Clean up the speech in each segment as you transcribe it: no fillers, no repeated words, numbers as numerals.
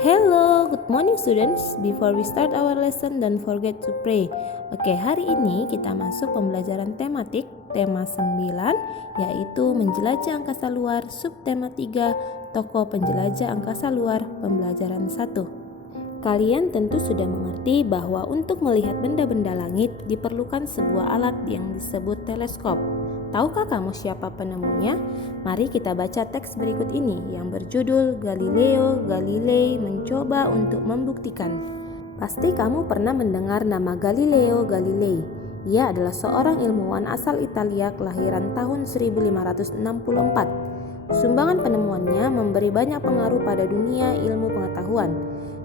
Hello, good morning students. Before we start our lesson, don't forget to pray. Oke, hari ini kita masuk pembelajaran tematik tema 9, yaitu menjelajah angkasa luar, subtema 3, tokoh penjelajah angkasa luar, pembelajaran 1. Kalian tentu sudah mengerti bahwa untuk melihat benda-benda langit diperlukan sebuah alat yang disebut teleskop. Tahukah kamu siapa penemunya? Mari kita baca teks berikut ini yang berjudul Galileo Galilei mencoba untuk membuktikan. Pasti kamu pernah mendengar nama Galileo Galilei. Ia adalah seorang ilmuwan asal Italia kelahiran tahun 1564. Sumbangan penemuannya memberi banyak pengaruh pada dunia ilmu pengetahuan.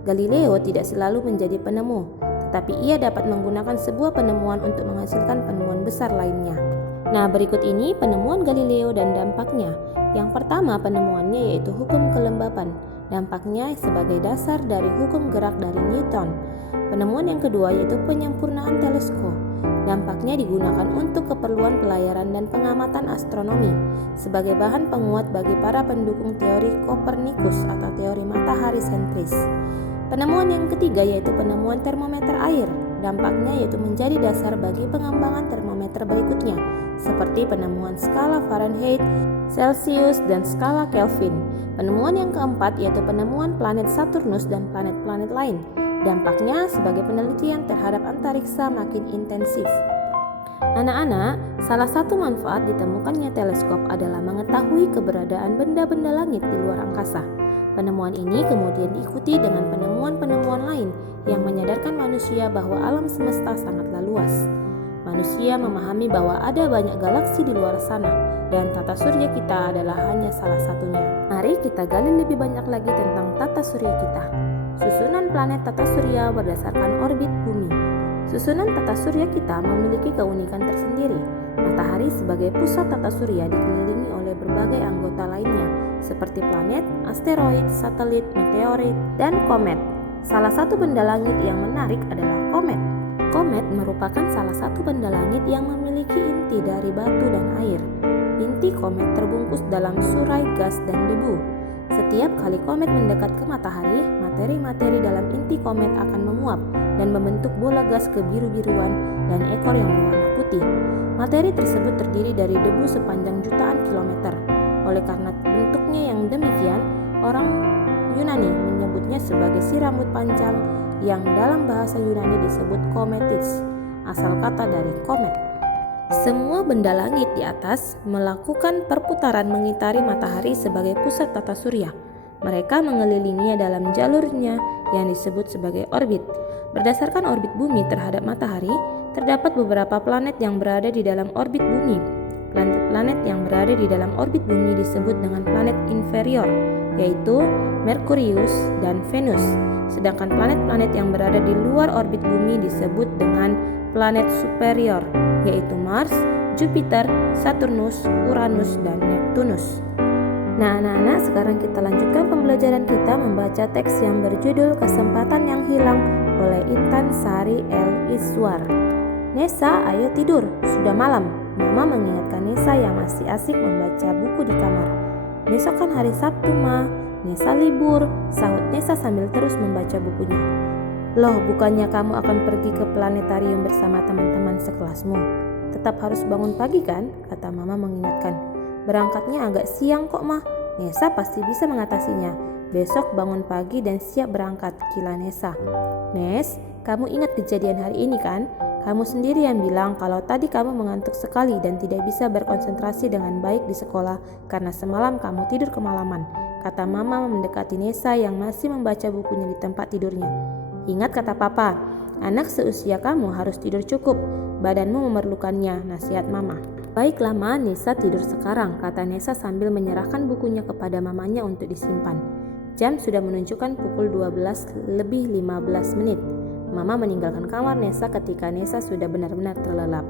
Galileo tidak selalu menjadi penemu, tetapi ia dapat menggunakan sebuah penemuan untuk menghasilkan penemuan besar lainnya. Nah, berikut ini penemuan Galileo dan dampaknya. Yang pertama penemuannya yaitu hukum kelembapan. Dampaknya sebagai dasar dari hukum gerak dari Newton. Penemuan yang kedua yaitu penyempurnaan teleskop. Dampaknya digunakan untuk keperluan pelayaran dan pengamatan astronomi sebagai bahan penguat bagi para pendukung teori Kopernikus atau teori matahari sentris. Penemuan yang ketiga yaitu penemuan termometer air. Dampaknya yaitu menjadi dasar bagi pengembangan termometer berikutnya, seperti penemuan skala Fahrenheit, Celsius, dan skala Kelvin. Penemuan yang keempat yaitu penemuan planet Saturnus dan planet-planet lain. Dampaknya sebagai penelitian terhadap antariksa makin intensif. Anak-anak, salah satu manfaat ditemukannya teleskop adalah mengetahui keberadaan benda-benda langit di luar angkasa. Penemuan ini kemudian diikuti dengan penemuan-penemuan lain yang menyadarkan manusia bahwa alam semesta sangatlah luas. Manusia memahami bahwa ada banyak galaksi di luar sana dan tata surya kita adalah hanya salah satunya. Mari kita gali lebih banyak lagi tentang tata surya kita. Susunan planet tata surya berdasarkan orbit bumi. Susunan tata surya kita memiliki keunikan tersendiri. Matahari sebagai pusat tata surya dikelilingi oleh berbagai anggota lainnya seperti planet, asteroid, satelit, meteorit, dan komet. Salah satu benda langit yang menarik adalah komet. Komet merupakan salah satu benda langit yang memiliki inti dari batu dan air. Inti komet terbungkus dalam surai gas dan debu. Setiap kali komet mendekat ke matahari, materi-materi dalam inti komet akan menguap dan membentuk bola gas kebiru-biruan dan ekor yang berwarna putih. Materi tersebut terdiri dari debu sepanjang jutaan kilometer. Oleh karena bentuknya yang demikian, orang Yunani menyebutnya sebagai si rambut panjang yang dalam bahasa Yunani disebut kometis, asal kata dari komet. Semua benda langit di atas melakukan perputaran mengitari matahari sebagai pusat tata surya. Mereka mengelilinginya dalam jalurnya yang disebut sebagai orbit. Berdasarkan orbit bumi terhadap matahari, terdapat beberapa planet yang berada di dalam orbit bumi. Planet-planet yang berada di dalam orbit bumi disebut dengan planet inferior, yaitu Merkurius dan Venus. Sedangkan planet-planet yang berada di luar orbit bumi disebut dengan planet superior, yaitu Mars, Jupiter, Saturnus, Uranus, dan Neptunus. Nah anak-anak, sekarang kita lanjutkan pembelajaran kita membaca teks yang berjudul Kesempatan yang Hilang oleh Intan Sari El Iswar. Nesa, ayo tidur, sudah malam. Mama mengingatkan Nesa yang masih asik membaca buku di kamar. Besok kan hari Sabtu, Ma. Nesa libur, sahut Nesa sambil terus membaca bukunya. Loh, bukannya kamu akan pergi ke planetarium bersama teman-teman sekelasmu? Tetap harus bangun pagi kan? Kata Mama mengingatkan. Berangkatnya agak siang kok, Ma. Nesa pasti bisa mengatasinya. Besok bangun pagi dan siap berangkat, kila Nesa. Nes, kamu ingat kejadian hari ini kan? Kamu sendiri yang bilang kalau tadi kamu mengantuk sekali dan tidak bisa berkonsentrasi dengan baik di sekolah karena semalam kamu tidur kemalaman, kata Mama mendekati Nesa yang masih membaca bukunya di tempat tidurnya. Ingat kata Papa, anak seusia kamu harus tidur cukup, badanmu memerlukannya, nasihat Mama. Baiklah Ma, Nesa tidur sekarang, kata Nesa sambil menyerahkan bukunya kepada mamanya untuk disimpan. Jam sudah menunjukkan pukul 12:15. Mama meninggalkan kamar Nesa ketika Nesa sudah benar-benar terlelap.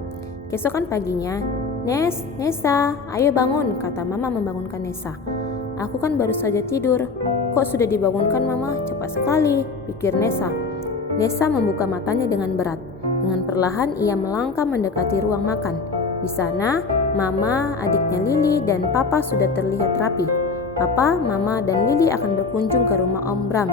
Keesokan paginya, Nesa, ayo bangun, kata Mama membangunkan Nesa. Aku kan baru saja tidur. Kok sudah dibangunkan Mama? Cepat sekali, pikir Nesa. Nesa membuka matanya dengan berat. Dengan perlahan ia melangkah mendekati ruang makan. Di sana, Mama, adiknya Lili, dan Papa sudah terlihat rapi. Papa, Mama, dan Lili akan berkunjung ke rumah Om Bram.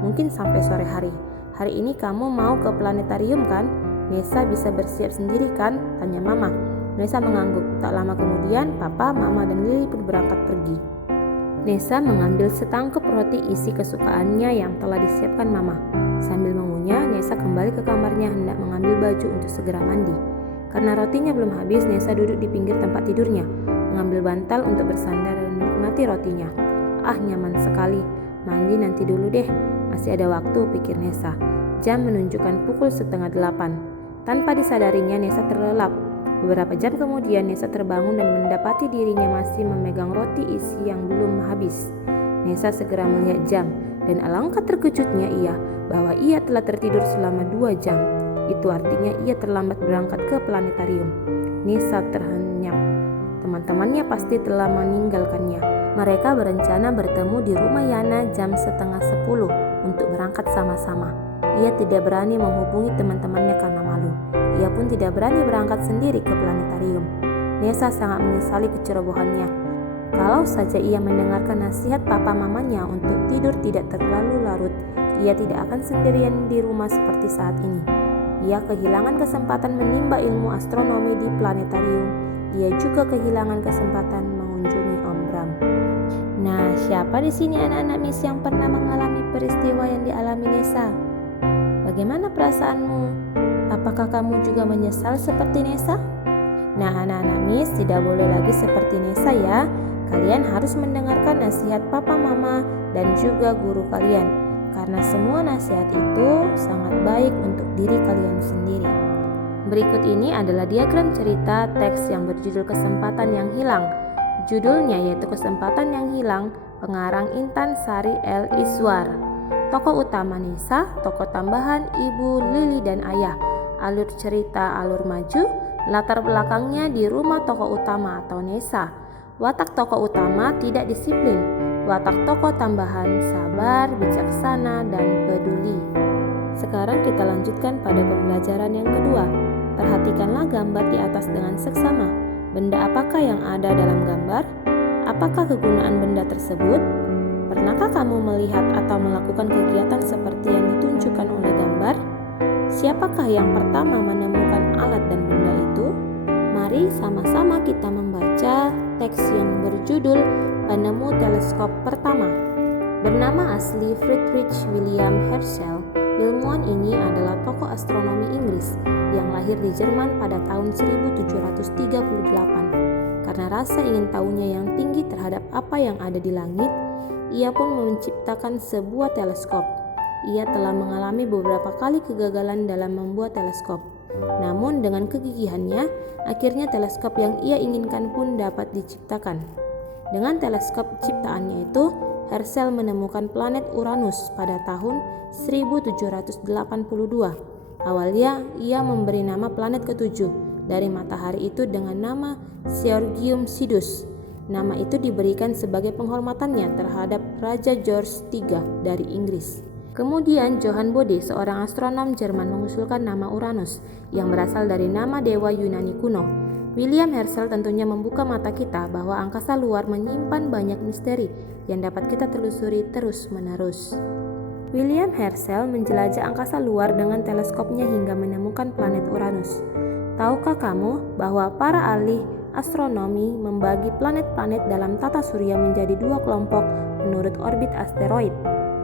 mungkin sampai sore hari. Hari ini kamu mau ke planetarium kan? Nessa bisa bersiap sendiri kan? Tanya Mama. Nessa mengangguk. Tak lama kemudian, Papa, Mama, dan Lily pun berangkat pergi. Nessa mengambil setangkup roti isi kesukaannya yang telah disiapkan Mama. Sambil mengunyah, Nessa kembali ke kamarnya hendak mengambil baju untuk segera mandi. Karena rotinya belum habis, Nessa duduk di pinggir tempat tidurnya, mengambil bantal untuk bersandar dan menikmati rotinya. Ah, nyaman sekali. Mandi nanti dulu deh. Masih ada waktu, pikir Nessa. Jam menunjukkan pukul 7:30. Tanpa disadarinya, Nessa terlelap. Beberapa jam kemudian, Nessa terbangun dan mendapati dirinya masih memegang roti isi yang belum habis. Nessa segera melihat jam, dan alangkah terkejutnya ia bahwa ia telah tertidur selama 2 jam. Itu artinya ia terlambat berangkat ke planetarium. Nessa terhenyak. Teman-temannya pasti telah meninggalkannya. Mereka berencana bertemu di rumah Yana jam 9:30 untuk berangkat sama-sama. Ia tidak berani menghubungi teman-temannya karena malu. Ia pun tidak berani berangkat sendiri ke planetarium. Nessa sangat menyesali kecerobohannya. Kalau saja ia mendengarkan nasihat papa mamanya untuk tidur tidak terlalu larut, ia tidak akan sendirian di rumah seperti saat ini. Ia kehilangan kesempatan menimba ilmu astronomi di planetarium. Ia juga kehilangan kesempatan mengunjungi Om Bram. Nah, siapa di sini anak-anak Miss yang pernah mengalami peristiwa yang dialami Nessa? Bagaimana perasaanmu? Apakah kamu juga menyesal seperti Nessa? Nah, anak-anak Miss tidak boleh lagi seperti Nessa ya. Kalian harus mendengarkan nasihat papa mama dan juga guru kalian, karena semua nasihat itu sangat baik untuk diri kalian sendiri. Berikut ini adalah diagram cerita teks yang berjudul Kesempatan yang Hilang. Judulnya yaitu Kesempatan yang Hilang, pengarang Intan Sari L. Iswar. Tokoh utama Nessa, tokoh tambahan Ibu, Lily, dan Ayah. Alur cerita alur maju, latar belakangnya di rumah tokoh utama atau Nessa. Watak tokoh utama tidak disiplin, watak tokoh tambahan sabar, bijaksana, dan peduli. Sekarang kita lanjutkan pada pembelajaran yang kedua. Perhatikanlah gambar di atas dengan seksama. Benda apakah yang ada dalam gambar? Apakah kegunaan benda tersebut? Pernahkah kamu melihat atau melakukan kegiatan seperti yang ditunjukkan oleh gambar? Siapakah yang pertama menemukan alat dan benda itu? Mari sama-sama kita membaca teks yang berjudul Penemu Teleskop Pertama. Bernama asli Friedrich William Herschel, ilmuwan ini adalah tokoh astronomi Inggris yang lahir di Jerman pada tahun 1738. Karena rasa ingin tahunya yang tinggi terhadap apa yang ada di langit, ia pun menciptakan sebuah teleskop. Ia telah mengalami beberapa kali kegagalan dalam membuat teleskop. Namun dengan kegigihannya, akhirnya teleskop yang ia inginkan pun dapat diciptakan. Dengan teleskop ciptaannya itu, Herschel menemukan planet Uranus pada tahun 1782. Awalnya, ia memberi nama planet ketujuh dari matahari itu dengan nama Georgium Sidus. Nama itu diberikan sebagai penghormatannya terhadap Raja George III dari Inggris. Kemudian Johann Bode, seorang astronom Jerman, mengusulkan nama Uranus yang berasal dari nama dewa Yunani kuno. William Herschel tentunya membuka mata kita bahwa angkasa luar menyimpan banyak misteri yang dapat kita telusuri terus-menerus. William Herschel menjelajah angkasa luar dengan teleskopnya hingga menemukan planet Uranus. Tahukah kamu bahwa para ahli astronomi membagi planet-planet dalam tata surya menjadi 2 kelompok menurut orbit asteroid?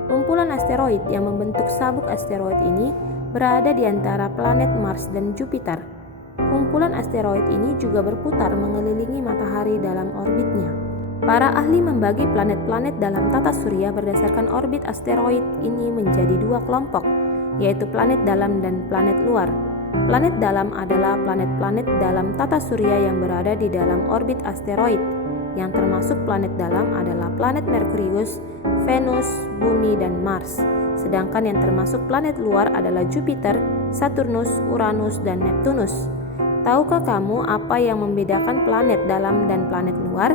Kumpulan asteroid yang membentuk sabuk asteroid ini berada di antara planet Mars dan Jupiter. Kumpulan asteroid ini juga berputar mengelilingi matahari dalam orbitnya. Para ahli membagi planet-planet dalam tata surya berdasarkan orbit asteroid ini menjadi 2 kelompok, yaitu planet dalam dan planet luar. Planet dalam adalah planet-planet dalam tata surya yang berada di dalam orbit asteroid. Yang termasuk planet dalam adalah planet Merkurius, Venus, Bumi, dan Mars. Sedangkan yang termasuk planet luar adalah Jupiter, Saturnus, Uranus, dan Neptunus. Tahukah kamu apa yang membedakan planet dalam dan planet luar?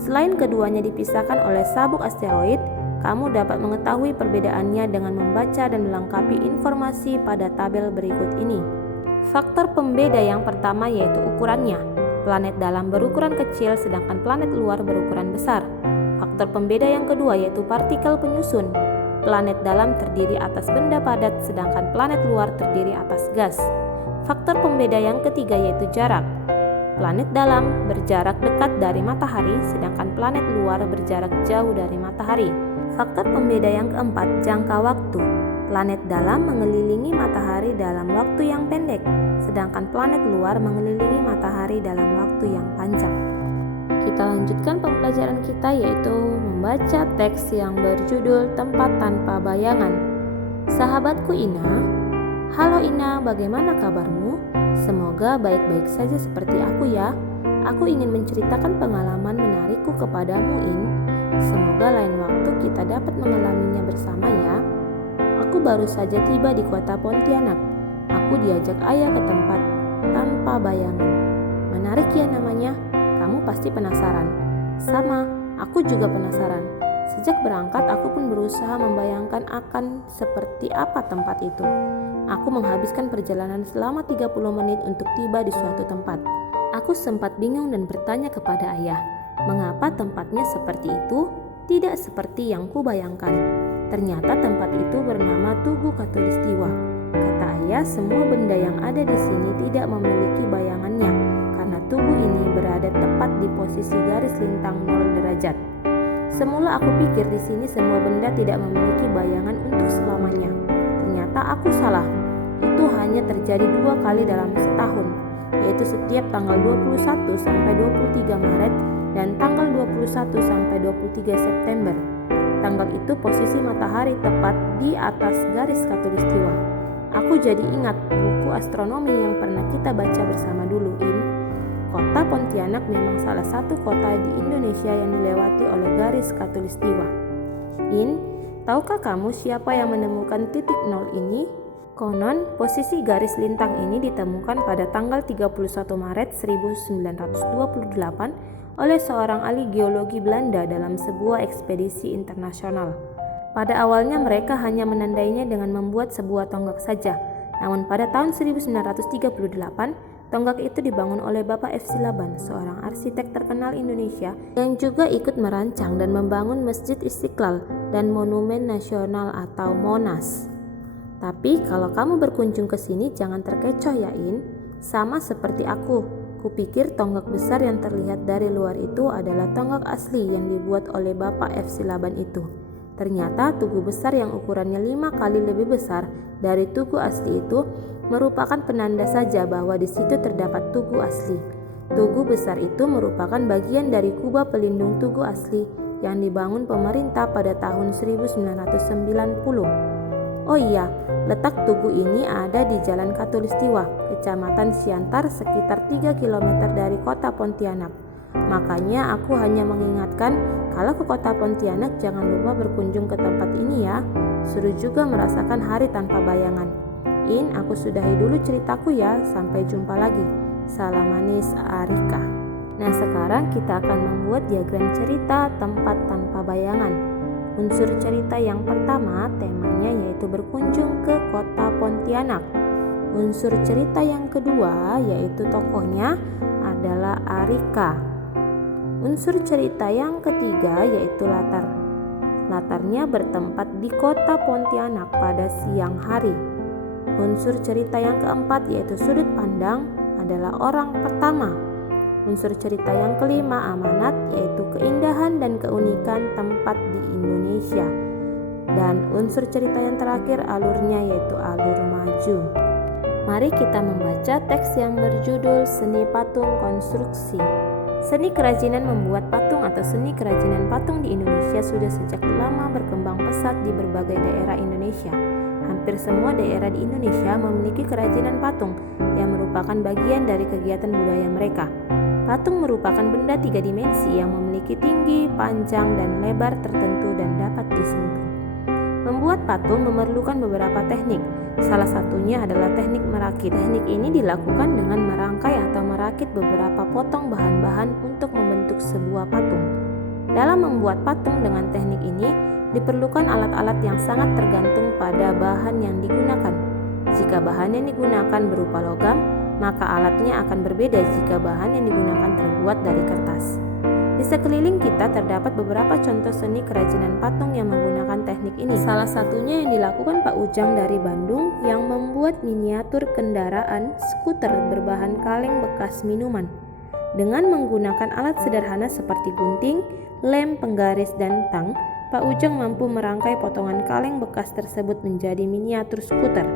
Selain keduanya dipisahkan oleh sabuk asteroid, kamu dapat mengetahui perbedaannya dengan membaca dan melengkapi informasi pada tabel berikut ini. Faktor pembeda yang pertama yaitu ukurannya. Planet dalam berukuran kecil sedangkan planet luar berukuran besar. Faktor pembeda yang kedua yaitu partikel penyusun. Planet dalam terdiri atas benda padat, sedangkan planet luar terdiri atas gas. Faktor pembeda yang ketiga yaitu jarak. Planet dalam berjarak dekat dari matahari, sedangkan planet luar berjarak jauh dari matahari. Faktor pembeda yang keempat, jangka waktu. Planet dalam mengelilingi matahari dalam waktu yang pendek, sedangkan planet luar mengelilingi matahari dalam waktu yang panjang. Kita lanjutkan pembelajaran kita, yaitu membaca teks yang berjudul Tempat Tanpa Bayangan. Sahabatku Ina. Halo Ina, bagaimana kabarmu? Semoga baik-baik saja seperti aku ya. Aku ingin menceritakan pengalaman menarikku kepadamu, In. Semoga lain waktu kita dapat mengalaminya bersama ya. Aku baru saja tiba di kota Pontianak. Aku diajak ayah ke tempat tanpa bayangan. Menarik ya namanya. Kamu pasti penasaran. Sama, aku juga penasaran. Sejak berangkat aku pun berusaha membayangkan akan seperti apa tempat itu. Aku menghabiskan perjalanan selama 30 menit untuk tiba di suatu tempat. Aku sempat bingung dan bertanya kepada ayah, mengapa tempatnya seperti itu, tidak seperti yang kubayangkan. Ternyata tempat itu bernama Tugu Khatulistiwa. Kata ayah, semua benda yang ada di sini tidak memiliki bayangannya, karena tugu ini berada tepat di posisi garis lintang 0 derajat. Semula aku pikir di sini semua benda tidak memiliki bayangan untuk selamanya. Ternyata aku salah. Itu hanya terjadi 2 kali dalam setahun, yaitu setiap tanggal 21 sampai 23 Maret dan tanggal 21 sampai 23 September. Tanggal itu posisi matahari tepat di atas garis khatulistiwa. Aku jadi ingat buku astronomi yang pernah kita baca bersama dulu, In. Kota Pontianak memang salah satu kota di Indonesia yang dilewati oleh garis khatulistiwa. In, tahukah kamu siapa yang menemukan titik nol ini? Konon, posisi garis lintang ini ditemukan pada tanggal 31 Maret 1928 oleh seorang ahli geologi Belanda dalam sebuah ekspedisi internasional. Pada awalnya mereka hanya menandainya dengan membuat sebuah tonggak saja. Namun pada tahun 1938, tonggak itu dibangun oleh Bapak F. Silaban, seorang arsitek terkenal Indonesia yang juga ikut merancang dan membangun Masjid Istiqlal dan Monumen Nasional atau Monas. Tapi kalau kamu berkunjung ke sini jangan terkecoh ya, In. Sama seperti aku, kupikir tonggak besar yang terlihat dari luar itu adalah tonggak asli yang dibuat oleh Bapak F. Silaban itu. Ternyata tugu besar yang ukurannya 5 kali lebih besar dari tugu asli itu merupakan penanda saja bahwa di situ terdapat tugu asli. Tugu besar itu merupakan bagian dari kubah pelindung tugu asli yang dibangun pemerintah pada tahun 1990. Oh iya, letak tugu ini ada di Jalan Khatulistiwa, Kecamatan Siantar, sekitar 3 km dari kota Pontianak. Makanya aku hanya mengingatkan, kalau ke kota Pontianak jangan lupa berkunjung ke tempat ini ya. Seru juga merasakan hari tanpa bayangan. In, aku sudahi dulu ceritaku ya. Sampai jumpa lagi. Salam manis, Arika. Nah, sekarang kita akan membuat diagram cerita tempat tanpa bayangan. Unsur cerita yang pertama temanya yaitu berkunjung ke kota Pontianak. Unsur cerita yang kedua yaitu tokohnya adalah Arika. Unsur cerita yang ketiga yaitu latarnya bertempat di kota Pontianak pada siang hari. Unsur cerita yang keempat yaitu sudut pandang adalah orang pertama. Unsur cerita yang kelima amanat yaitu keindahan dan keunikan tempat di Indonesia. Dan unsur cerita yang terakhir alurnya yaitu alur maju. Mari kita membaca teks yang berjudul Seni Patung Konstruksi. Seni kerajinan membuat patung atau seni kerajinan patung di Indonesia sudah sejak lama berkembang pesat di berbagai daerah Indonesia. Hampir semua daerah di Indonesia memiliki kerajinan patung yang merupakan bagian dari kegiatan budaya mereka. Patung merupakan benda 3 dimensi yang memiliki tinggi, panjang, dan lebar tertentu dan dapat disentuh. Membuat patung memerlukan beberapa teknik. Salah satunya adalah teknik merakit. Teknik ini dilakukan dengan merangkai atau merakit beberapa potong bahan-bahan untuk membentuk sebuah patung. Dalam membuat patung dengan teknik ini, diperlukan alat-alat yang sangat tergantung pada bahan yang digunakan. Jika bahan yang digunakan berupa logam, maka alatnya akan berbeda jika bahan yang digunakan terbuat dari kertas. Di Di sekeliling kita terdapat beberapa contoh seni kerajinan patung yang menggunakan teknik ini. Salah satunya yang dilakukan Pak Ujang dari Bandung yang membuat miniatur kendaraan skuter berbahan kaleng bekas minuman. Dengan menggunakan alat sederhana seperti gunting, lem, penggaris, dan tang, Pak Ujang mampu merangkai potongan kaleng bekas tersebut menjadi miniatur skuter.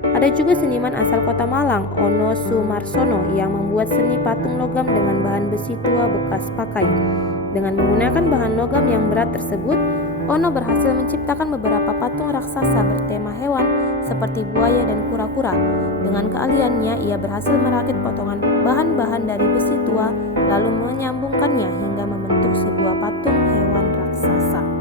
Ada juga seniman asal kota Malang, Ono Sumarsono, yang membuat seni patung logam dengan bahan besi tua bekas pakai. Dengan menggunakan bahan logam yang berat tersebut, Ono berhasil menciptakan beberapa patung raksasa bertema hewan seperti buaya dan kura-kura. Dengan keahliannya, ia berhasil merakit potongan bahan-bahan dari besi tua lalu menyambungkannya hingga membentuk sebuah patung hewan raksasa.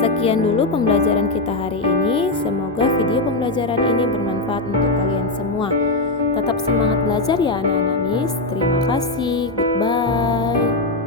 Sekian dulu pembelajaran kita hari ini. Semoga video pembelajaran ini bermanfaat untuk kalian semua. Tetap semangat belajar ya anak-anak Miss. Terima kasih. Goodbye.